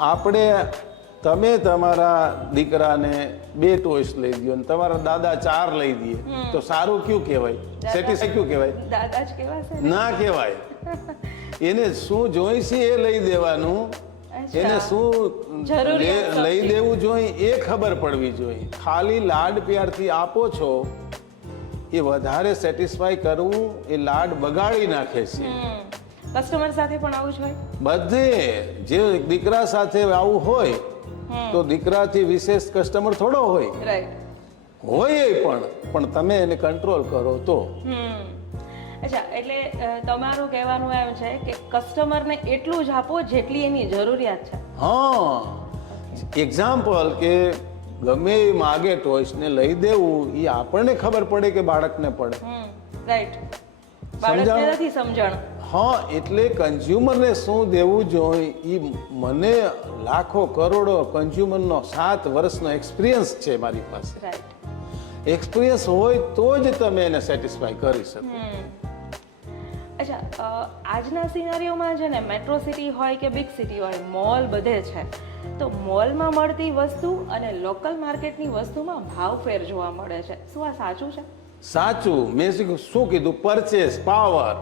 આપણે તમે તમારા દીકરાને 2 ટોયસ લઈ દો અને તમારા દાદા 4 લઈ દે તો સારું કયું કહેવાય? સેટિસ્ફાઈ કયું કહેવાય? દાદા જ કહેવાશે ના કહેવાય. એને શું જોઈશે એ લઈ દેવાનું, એને શું લઈ દેવું જોઈએ એ ખબર પડવી જોઈએ. ખાલી લાડ પ્યારથી આપો છો એ વધારે સેટિસ્ફાઈ કરવું એ લાડ બગાડી નાખે છે. કસ્ટમર સાથે પણ આવું જ હોય. બધે જે દીકરા સાથે આવું હોય તો દીકરાથી વિશેષ કસ્ટમર થોડો હોય. રાઈટ. હોય પણ તમે એને કંટ્રોલ કરો તો. અચ્છા, એટલે તમારું કહેવાનું એમ છે કે કસ્ટમરને એટલું જ આપો જેટલી એની જરૂરિયાત છે. હા, એક્ઝામ્પલ કે ગમે એ માગે ટોયસ ને લઈ દેવું એ આપણને ખબર પડે કે બાળકને પડે. રાઈટ. બાળકને નથી સમજણ. હા, એટલે કન્ઝ્યુમરને શું દેવું જોઈએ એ મને લાખો કરોડો કન્ઝ્યુમરનો 7 વર્ષનો એક્સપિરિયન્સ છે મારી પાસે. રાઈટ. એક્સપિરિયન્સ હોય તો જ તમે એને સેટિસ્ફાઈ કરી શકો. અચ્છા, આજના સિનારીઓમાં છે ને, મેટ્રો સિટી હોય કે બિગ સિટી હોય, મોલ બધે છે, તો મોલમાં મળતી વસ્તુ અને લોકલ માર્કેટની વસ્તુમાં ભાવ ફેર જોવા મળે છે. શું આ સાચું છે? સાચું. મેં શું કીધું? Purchase power.